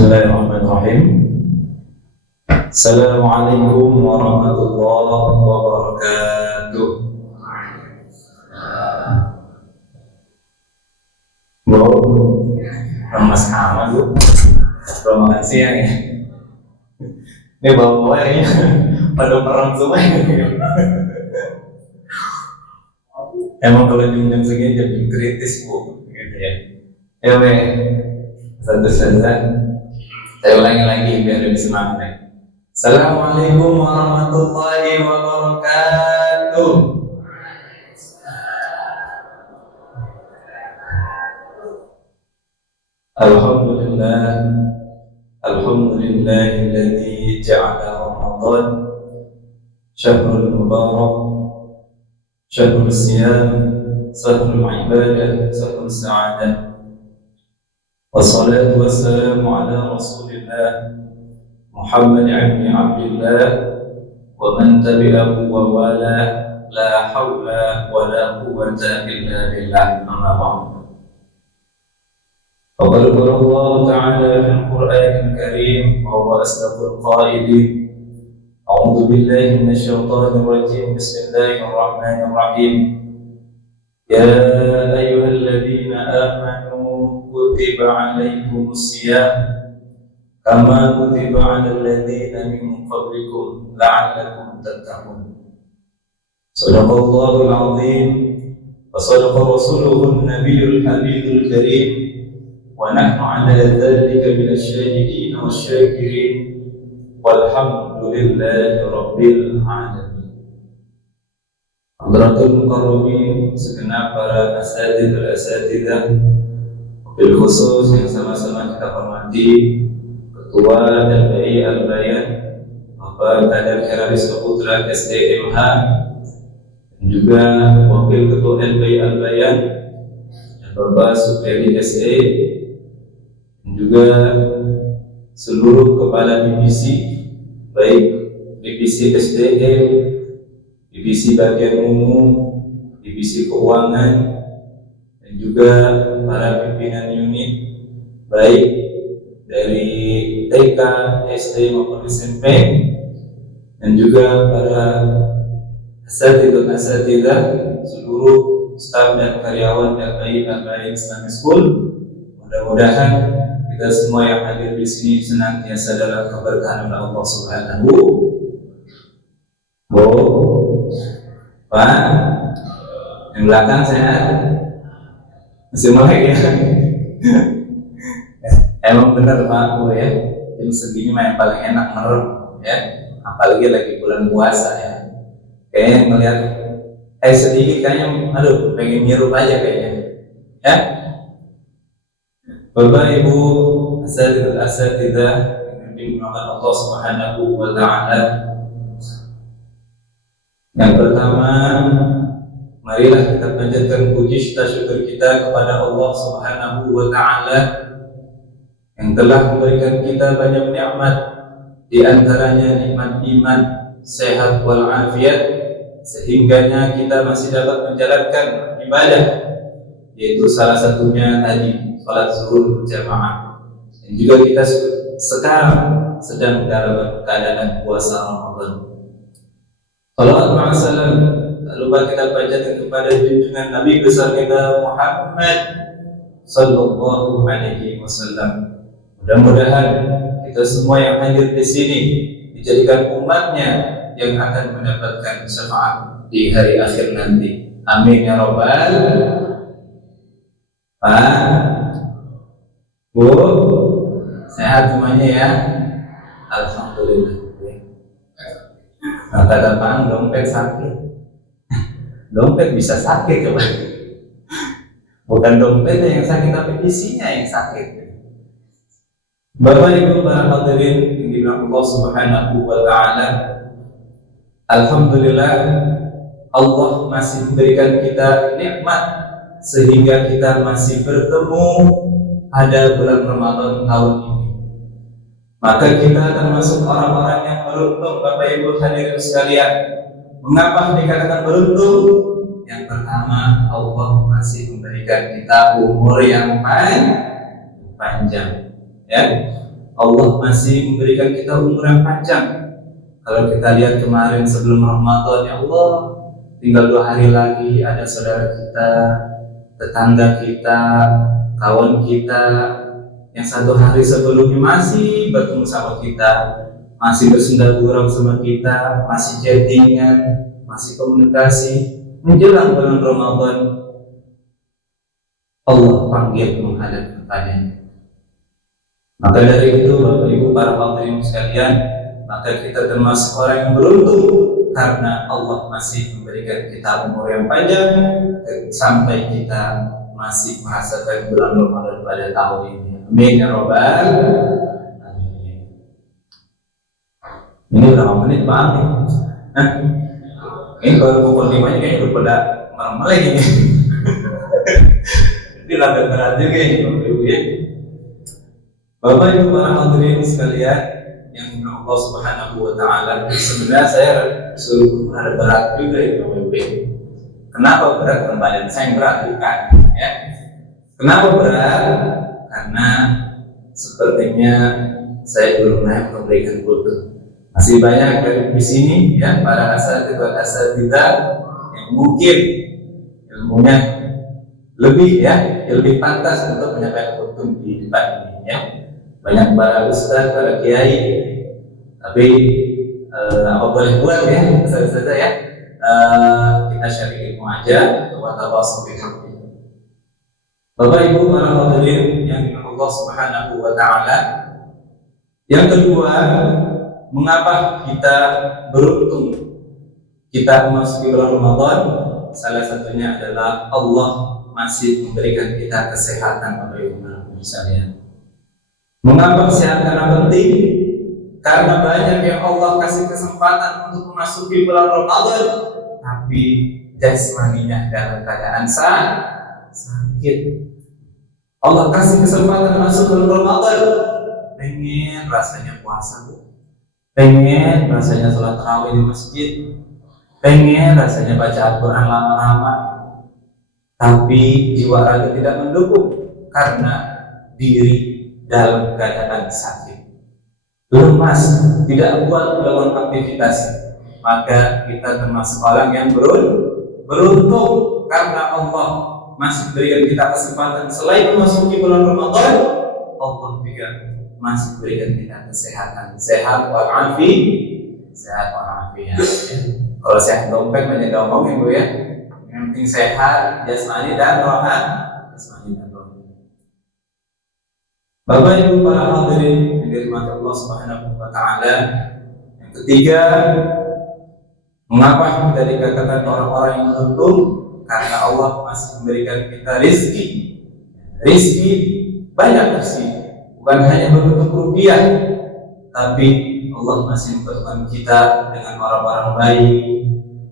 Bismillahirrahmanirrahim. Assalamualaikum warahmatullahi wabarakatuh. Bu, Mas Ahmad, Bu. Belum makan siang ya? Ini bawa-bawa ya, pada perang semua ya. Emang kalau jam-jam segini jam kritis, Bu, gitu ya. Ya, Bu, satu saja. Saya ulangi lagi biar lebih semangat. Assalamualaikum warahmatullahi wabarakatuh. Alhamdulillah, alhamdulillahilladzi ja'ala Ramadan syahrul mubarak, syahrul siyam, syahrul ibadah, syahrul sa'adah. Wassalatu wassalamu ala Rasulillah Muhammad ibn Abdillah wa man tabi'ahu wa wala, la hawla wa la quwwata illa billah. Amma ba'd. Faqad qala Allah ta'ala fil Qur'anil Karim wa huwa asdaqul qailin. A'udzu billahi minasy syaithanir rajim. Bismillahirrahmanirrahim. Ya ayyuhalladzina amanu kutiba alaikumus siyam kama kutiba alal ladzina min qablikum la'allakum tattaqun. Shadaqallahul azim wa shadaqa rasuluhun nabiyyul habibul karim wa nahnu ala dzalika minasyahidin wasyakirin walhamdulillahi rabbil alamin. Hadratul mukarramin, segenap para asatidzah bil khusus yang sama-sama kita hormati Ketua LBI Al-Bayan Bapak Kadar Heraris Putra SDMH, dan juga Wakil Ketua LBI Al-Bayan dan Bapak Superi SE, dan juga seluruh kepala divisi, baik divisi SDM, divisi bagian umum, divisi keuangan, dan juga para pimpinan unit baik dari TK, SD maupun SMP, dan juga para asatidzah, seluruh staf dan karyawan LBI Al-Bayan Islamic School. Mudah-mudahan kita semua yang hadir di sini senantiasa dalam keberkahan Allah Subhanahu. Bu, Pak, yang belakang saya masih melek ya. Emang bener Pak Bu ya, jam segini mah yang paling enak merem ya, apalagi lagi bulan puasa ya. Kayaknya ngeliat sedikit kayaknya, aduh pengen nyirup aja kayaknya ya. Bapak Ibu asatidzah yang dimuliakan Allah Subhanahu wa ta'ala, yang pertama, marilah kita panjatkan puji serta syukur kita kepada Allah Subhanahu wa ta'ala yang telah memberikan kita banyak nikmat, di antaranya nikmat iman, sehat wal afiat, sehingganya kita masih dapat menjalankan ibadah, yaitu salah satunya tadi salat zuhur berjamaah, dan juga kita sekarang sedang dalam keadaan puasa Ramadan. Salawat ma'asalam tak lupa kita panjatkan kepada junjungan Nabi besar kita Muhammad sallallahu alaihi wasallam. Mudah-mudahan kita semua yang hadir di sini dijadikan umatnya yang akan mendapatkan syafaat di hari akhir nanti. Amin ya rabbal. Pak, Bu, sehat semuanya ya? Alhamdulillah. Nah, kata Pak, dompet sakit. Dompet bisa sakit coba. Bukan dompetnya yang sakit, tapi isinya yang sakit. Bapak Ibu para hadirin yang dimuliakan Allah Subhanahu wa ta'ala, alhamdulillah Allah masih memberikan kita nikmat sehingga kita masih bertemu pada bulan Ramadan tahun ini. Maka kita termasuk orang-orang yang beruntung. Bapak Ibu hadirin sekalian, mengapa dikatakan beruntung? Yang pertama, Allah masih memberikan kita umur yang panjang, ya. Allah masih memberikan kita umur yang panjang. Kalau kita lihat kemarin sebelum Ramadan, ya Allah, tinggal 2 hari lagi ada saudara kita, tetangga kita, kawan kita yang 1 hari sebelumnya masih bertemu sama kita, masih bersenda gurau sama kita, masih chattingan, masih komunikasi. Menjelang bulan Ramadan, Allah panggil menghadap pertanyaan. Maka dari itu, Bapak Ibu para hadirin sekalian, maka kita termasuk orang yang beruntung karena Allah masih memberikan kita umur yang panjang sampai kita masih merasakan bulan Ramadan pada tahun ini. Amin ya Rabbal alamin. Ini berapa menit Pak? Ini kalau pukul 5 kayaknya udah pada melek ini. Ini rada berat juga ini Bapak Ibu ya. Bapak Ibu para hadirin sekalian yang Allah Subhanahu wa taala, sebenarnya saya suruh ada berat juga ya Bapak Ibu. Kenapa berat? Karena badan saya berat bukan ya. Kenapa berat? Karena sepertinya saya belum naik memberikan kultur. Masih banyak di sini ya para asatidzah yang mungkin ilmunya lebih pantas untuk menyampaikan kultur di depan ini ya. Banyak para ustaz, para kiai, tapi apa boleh buat ya, saja ya. Kita share ilmu aja, watawasaw bil haqq. Bapak Ibu para hadirin yang Allah Subhanahu wa taala. Yang kedua, mengapa kita beruntung kita memasuki bulan Ramadan? Salah satunya adalah Allah masih memberikan kita kesehatan, Bapak Ibu sekalian. Mengapa kesehatan penting? Karena banyak yang Allah kasih kesempatan untuk memasuki bulan Ramadan, tapi jasmaninya dalam keadaan sakit. Allah kasih kesempatan masuk bulan Ramadan, pengen rasanya puasa Bu, pengen rasanya sholat tarawih di masjid, pengen rasanya baca Al-Quran lama-lama, tapi jiwa raga tidak mendukung karena diri dalam keadaan sakit, lemas, tidak kuat melakukan aktivitas. Maka kita termasuk orang yang beruntung karena Allah masih berikan kita kesempatan selain memasuki bulan Ramadan, Allah juga masih berikan kita kesehatan, sehat walafiat. Kalau sehat dompet banyak ngomongin Bu ya. Yang penting sehat jasmani dan rohani. Bapak Ibu para hadirin yang dirahmati Allah Subhanahu wa taala. Yang ketiga, mengapa kita dikatakan orang-orang yang beruntung? Karena Allah masih memberikan kita rezeki. Rezeki banyak rezeki, bukan hanya berbentuk rupiah, tapi Allah masih mempertemukan kita dengan orang-orang baik.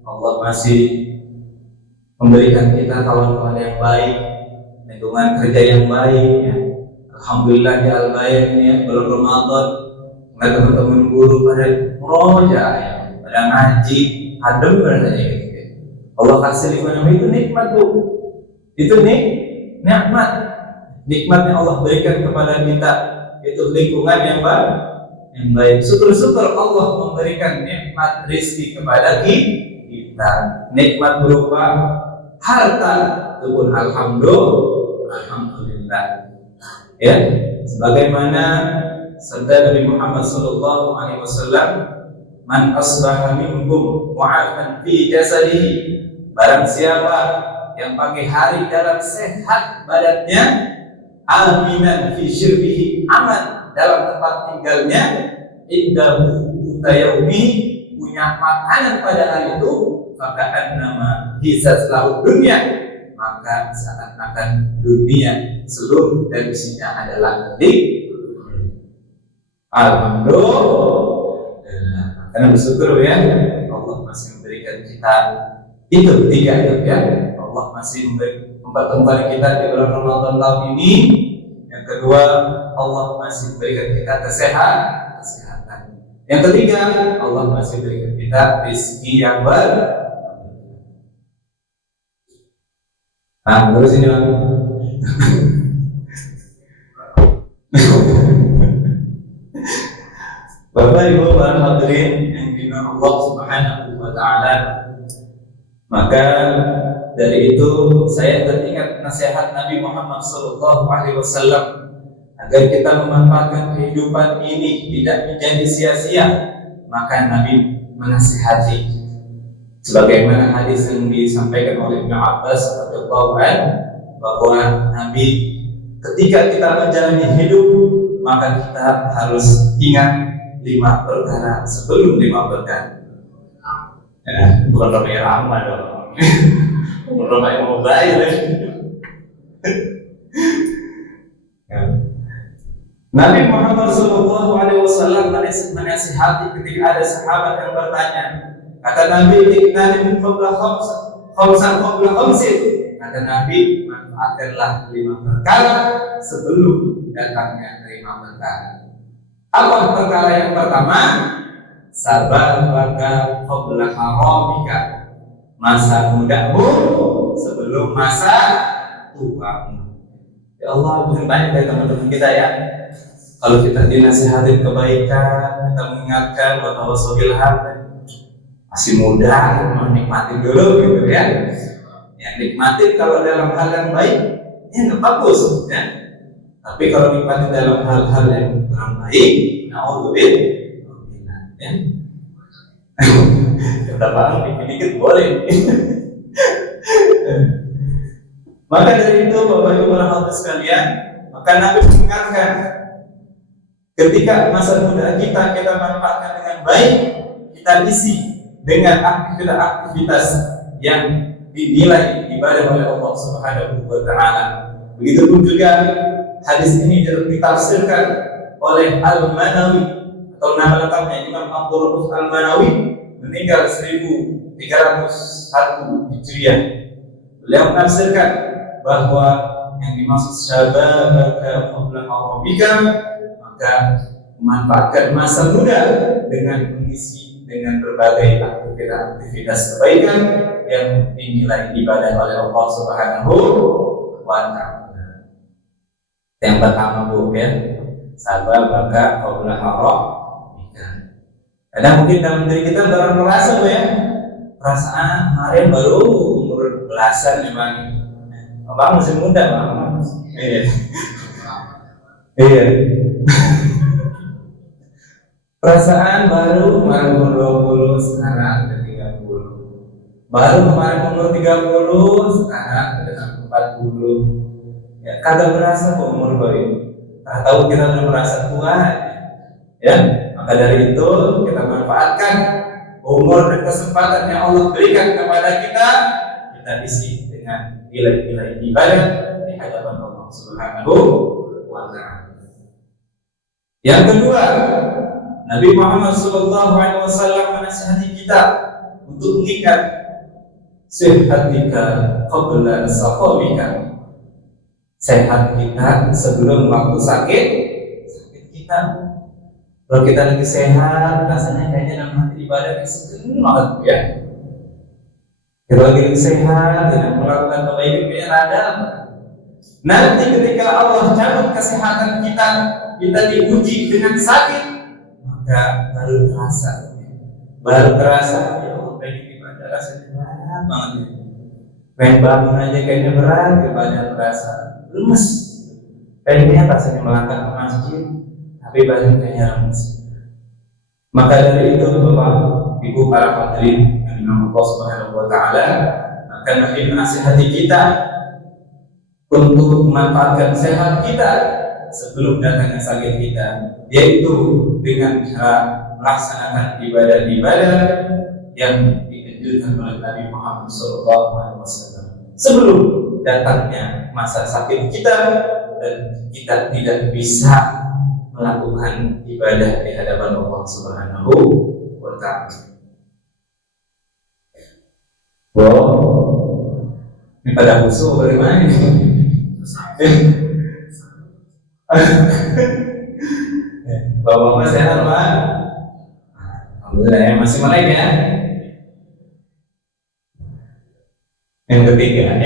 Allah masih memberikan kita kawan-kawan yang baik, lingkungan kerja yang baik ya. Alhamdulillah di Al-Bayan ini ya, bulan Ramadan, teman-teman guru pada murojaah ya, pada ngaji, adem rasanya gitu. Allah kasih lingkungan itu nikmat Bu, itu nikmat yang Allah berikan kepada kita, itu lingkungan yang baik. Syukur-syukur Allah memberikan nikmat rezeki kepada kita, nikmat berupa harta, itu pun alhamdulillah. Ya, sebagaimana sabda Nabi Muhammad sallallahu alaihi wasallam, "Man asbaha minkum mu'afan fi jasadihi." Barang siapa yang pagi hari dalam sehat badannya, aminan fi syirbihi, aman dalam tempat tinggalnya, indahu utayaumi, punya makanan pada hari itu, maka annama hisas lahu dunya, maka seakan-akan dunia seluruh dan isinya adalah alhamdulillah. Karena bersyukur ya, Allah masih memberikan kita itu tiga ya. Allah masih mempertemukan kita di bulan Ramadan tahun ini. Yang kedua, Allah masih memberikan kita kesehatan. Yang ketiga, Allah masih memberikan kita rezeki yang baik. Terus ini Bang. Bapak Ibu para hadirin yang dimuliakan Allah Subhanahu wa taala, maka dari itu saya teringat nasihat Nabi Muhammad sallallahu alaihi wasallam agar kita memanfaatkan kehidupan ini tidak menjadi sia-sia. Maka Nabi menasihati sebagaimana hadis yang disampaikan oleh Ibnu Abbas radhiyallahu anhu bahwa Nabi ketika kita menjalani hidup maka kita harus ingat 5 perkara sebelum 5 perkara. Bukan Romi Rama dong. Bukan Romi Mobile. Nabi Muhammad sallallahu alaihi wasallam menasihati ketika ada sahabat yang bertanya. Kata Nabi, "Iktanim qabla khamsan qabla khamsin." Kata Nabi, manfaatkanlah 5 perkara sebelum datangnya 5 perkara. Apa perkara yang pertama? Sabar maka qabla haramika. Masa mudamu sebelum masa tuamu. Ya Allah, mungkin banyak dari teman-teman kita ya. Kalau kita dinasihatin kebaikan, kita mengingatkan bahwa sobil harta masih muda, mau nikmatin dulu gitu ya. Yang nikmatin kalau dalam hal yang baik, ya nggak bagus ya. Tapi kalau nikmatin dalam hal-hal yang kurang baik, naudzubillah ya. Kata Bang, dikit-dikit boleh. Maka dari itu Bapak Ibu para hadirin sekalian, maka Nabi mengingatkan ketika masa muda kita manfaatkan dengan baik, kita isi dengan aktivitas yang dinilai ibadah oleh Allah Subhanahu wa taala. Begitupun juga hadis ini ditafsirkan oleh Al-Manawi atau nama lengkapnya Imam Abdul Rauf Al-Manawi, meninggal 1301 Hijriah. Beliau menafsirkan bahwa yang dimaksud syababaka qabla haramika, maka memanfaatkan masa muda dengan mengisi dengan berbagai aktivitas kebaikan yang dinilai ibadah oleh Allah Subhanahu wa taala. Yang pertama Bu ya, sabar maka qabla haramika. Kadang mungkin dalam diri kita baru merasa Bu ya, perasaan kemarin baru umur belasan memang. Abang masih muda Bang. Iya. Iya. Perasaan baru kemarin umur 20, sekarang udah 30. Baru kemarin umur 30, sekarang udah 40. Ya, kagak berasa kok umur baru. Tahu kita udah merasa tua. Ya, maka dari itu kita manfaatkan umur dan kesempatan yang Allah berikan kepada kita isi dengan nilai-nilai ibadah di hadapan Allah Subhanahu wa taala. Yang kedua, Nabi Muhammad sallallahu alaihi wasallam menasihati kita untuk mengingat sehatika qabla saqamika. Sehat kita sebelum waktu sakit kita. Kalau kita lagi sehat, rasanya kayaknya dalam hati ibadah segan banget ya. Kita lagi sehat, tidak melakukan kebaikan kayak rada. Nanti ketika Allah cabut kesehatan kita, kita diuji dengan sakit, maka baru terasa ya Allah pengen ibadah rasanya berat banget ya. Pengen bangun aja kayaknya berat, ibadah terasa lemes. Pengennya rasanya melangkah ke masjid, tapi badan kayaknya lemes. Maka dari itu Bapak Ibu para hadirin yang dimiliki Allah Subhanahu wa taala, maka Nabi menasihati kita untuk memanfaatkan sehat kita sebelum datangnya sakit kita, yaitu dengan cara melaksanakan ibadah-ibadah yang dianjurkan oleh Nabi Muhammad SAW sebelum datangnya masa sakit kita dan kita tidak bisa melakukan ibadah di hadapan Allah Subhanahu wa taala. Wow, ini pada khusus bagaimana ini? Bapak-bapak sehat Pak? Alhamdulillah ya, masih melek ya. Yang ketiga,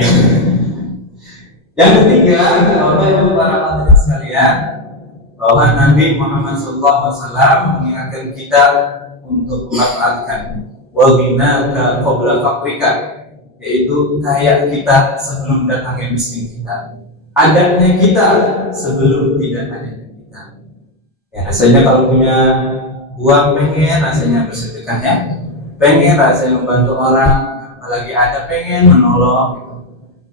Bapak Ibu para hadirin sekalian, bahwa Nabi Muhammad SAW mengingatkan kita untuk memanfaatkan waghinaka qabla faqrika, yaitu kaya kita sebelum datangnya miskin kita, adanya kita sebelum tidak adanya kita. Ya, rasanya kalau punya uang pengen rasanya bersedekah ya, pengen rasanya membantu orang, apalagi ada pengen menolong gitu.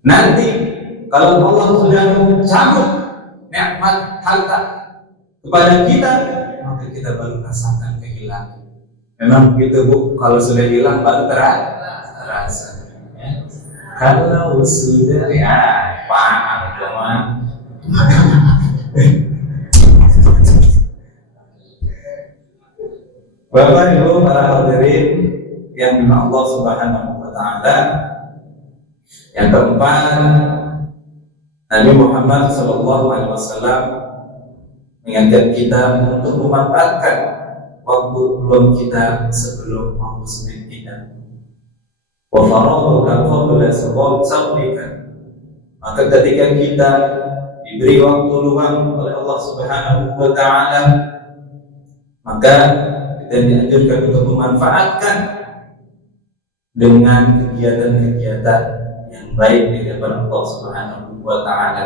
Nanti kalau Allah sudah cabut nikmat harta kepada kita, maka kita baru rasakan kehilangan. Memang begitu Bu, kalau sudah hilang baru terasa ya. Kalau sudah ya paham teman. Bapak Ibu para hadirin yang dimana Allah Subhanahu wa taala, yang keempat, Nabi Muhammad SAW mengingatkan kita untuk memanfaatkan waktu luang kita sebelum waktu sempit kita. Wa faraduka qabla sabqika. Maka ketika kita diberi waktu luang oleh Allah Subhanahu wa taala, maka kita dianjurkan untuk memanfaatkan dengan kegiatan-kegiatan yang baik di hadapan Allah Subhanahu wa taala.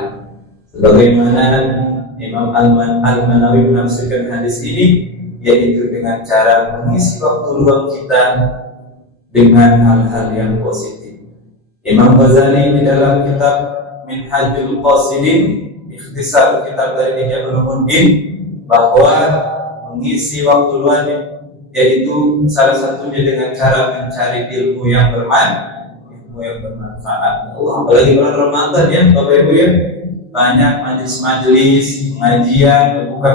Sebagaimana Imam Al-Manawi menafsirkan hadis ini, yaitu dengan cara mengisi waktu luang kita dengan hal-hal yang positif. Imam Ghazali di dalam kitab Minhajul Qasidin, ikhtisar kitab dari Ihya Ulumuddin, bahwa mengisi waktu luang yaitu salah satunya dengan cara mencari ilmu yang bermanfaat. Apalagi bulan Ramadan ya Bapak Ibu ya, banyak majelis-majelis pengajian, bukan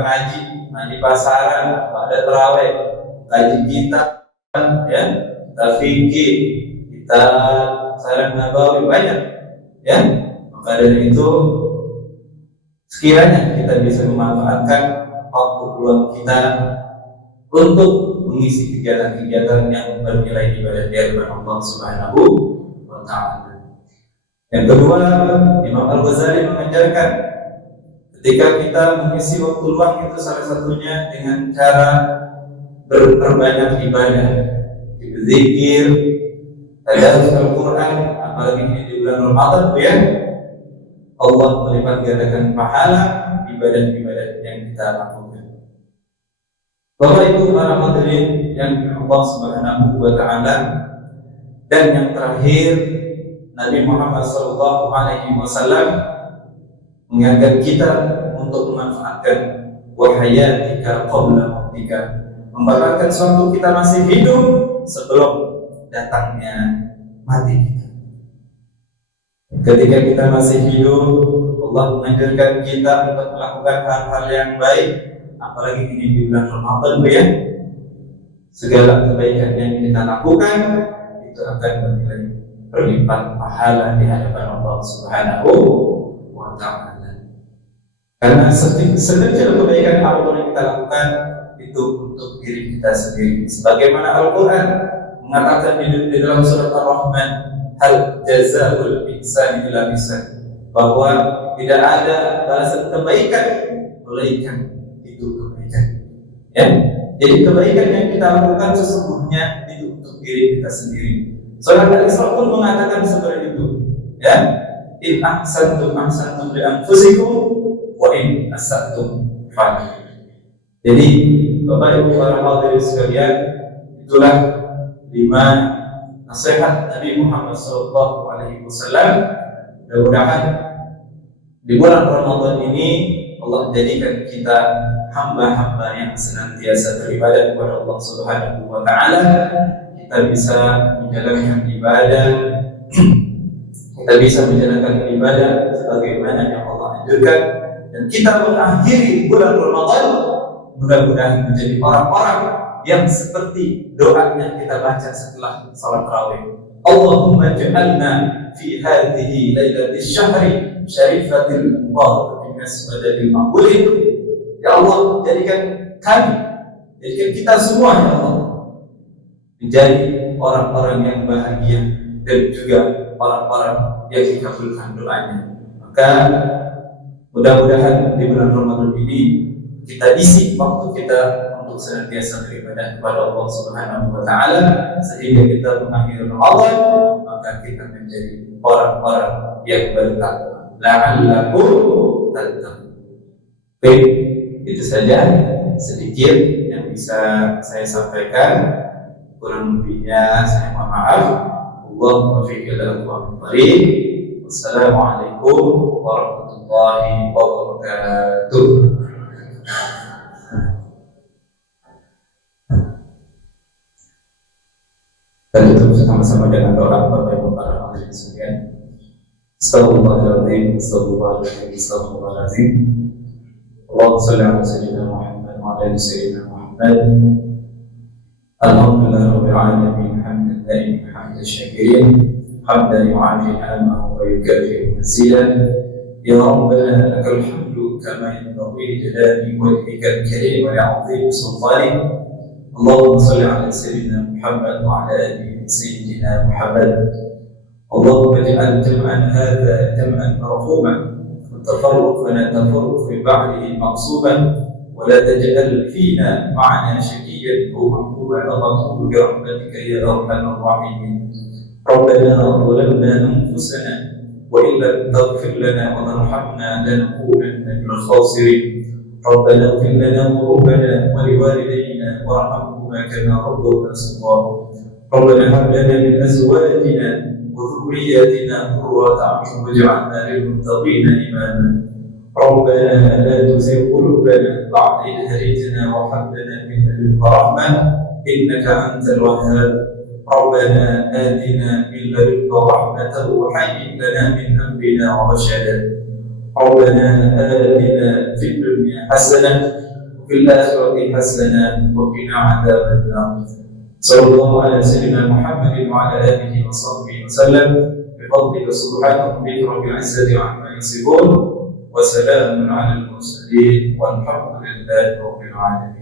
ngaji pasaran, ada tarawih, ngaji kita ya, kita fikih, kita sarang nabawi, banyak ya. Maka dari itu sekiranya kita bisa memanfaatkan waktu luang kita untuk mengisi kegiatan-kegiatan yang bernilai ibadah di hadapan Allah Subhanahu wa taala. Yang kedua, Imam Al-Ghazali mengajarkan ketika kita mengisi waktu luang itu salah satunya dengan cara berbanyak ibadah, berzikir, tadarus Al-Quran, apalagi ini di bulan Ramadan ya. Allah melipat gandakan pahala ibadah-ibadah yang kita lakukan. Bapak Ibu para hadirin yang Allah Subhanahu wa taala, dan yang terakhir Nabi Muhammad SAW mengingatkan kita untuk memanfaatkan wahayatika qabla mautika, memanfaatkan suatu kita masih hidup sebelum datangnya mati kita. Ketika kita masih hidup, Allah mengajarkan kita untuk melakukan hal-hal yang baik, apalagi ini di bulan Ramadan ya. Segala kebaikan yang kita lakukan itu akan bernilai berlipat pahala di hadapan Allah Subhanahu wa taala. Karena sekecil kebaikan apapun yang kita lakukan itu untuk diri kita sendiri. Sebagaimana Al-Quran mengatakan di dalam surat Ar-Rahman, hal jazaa'ul ihsani illa ihsan, bahwa tidak ada balasan kebaikan melainkan itu kebaikan. Ya, jadi kebaikan yang kita lakukan sesungguhnya itu untuk diri kita sendiri. Surat Al-Isra pun mengatakan seperti itu. Ya, in ahsantum ahsantum li anfusikum wa in asatum fa. Jadi Bapak Ibu para hadirin sekalian, itulah 5 nasihat Nabi Muhammad SAW. Mudah-mudahan di bulan Ramadan ini Allah jadikan kita hamba-hamba yang senantiasa beribadah kepada Allah Subhanahu wa taala. Kita bisa menjalankan ibadah, kita bisa menjalankan ibadah sebagaimana yang Allah anjurkan, dan kita mengakhiri bulan Ramadan mudah-mudahan menjadi orang-orang yang seperti doa yang kita baca setelah salat tarawih. Allahumma ja'alna fi hadhihi lailatul syahri syarifatil mubarakati masjidil maqbulin. Ya Allah, jadikan kami, jadikan kita semua ya Allah menjadi orang-orang yang bahagia dan juga orang-orang yang dikabulkan doanya. Maka mudah-mudahan di bulan Ramadan ini kita isi waktu kita untuk senantiasa beribadah kepada Allah Subhanahu wa taala sehingga kita mengakhiri Ramadan, maka kita menjadi orang-orang yang bertakwa. La'allakum tattaqun. Baik, itu saja sedikit yang bisa saya sampaikan. Kurang lebihnya saya mohon maaf. Allahumma fiqhil aqwam tariq. Wassalamualaikum warahmatullahi wabarakatuh. Dan tutup sama-sama dengan doa Bapak Ibu para hadirin sekalian. Astagfirullahaladzim, astagfirullahaladzim, astagfirullahaladzim. Allahumma shalli ala sayyidina Muhammad wa ala ali sayyidina Muhammad. Alhamdulillah rabbil alamin, hamdan da'iman hamdan syakirin, hamdan yu'afi ni'amahu wa yukafi mazidan. Ya Rabbana lakal hamdu kama yanbaghi li jalali wajhikal karim wa li'azimi sultanik. Allahumma shalli ala sayyidina Muhammad wa ala ali sayyidina Muhammad. Allahumma ij'al jam'an hadha jam'an marhuman wa tafarruqana tafarruq fi ba'dihi maqsuban wa la taj'al fina ma'ana shaqiyyan aw mahbuban Allahumma bi rahmatika ya arhamar rahimin. Rabbana zalamna anfusana wa in lam taghfir lana wa tarhamna lanakunanna minal khasirin. ربنا اغفر لنا ذنوبنا ولوالدينا وارحمهما كما ربونا صغارا. ربنا هب لنا من ازواجنا وذرياتنا قرة اعين واجعلنا للمتقين اماما. ربنا لا تزغ قلوبنا بعد إذ هديتنا وهب لنا من لدنك رحمة انك انت الوهاب. ربنا آتنا من لدنك رحمة وهيئ لنا من امرنا رشدا. ربنا آتنا في الدنيا حسنة وفي الآخرة حسنة وقنا عذاب النار. صلى الله على سيدنا محمد وعلى آله وصحبه وسلم بفضلك سبحان ربك رب العزة عما يصفون وسلام على المرسلين والحمد لله رب العالمين.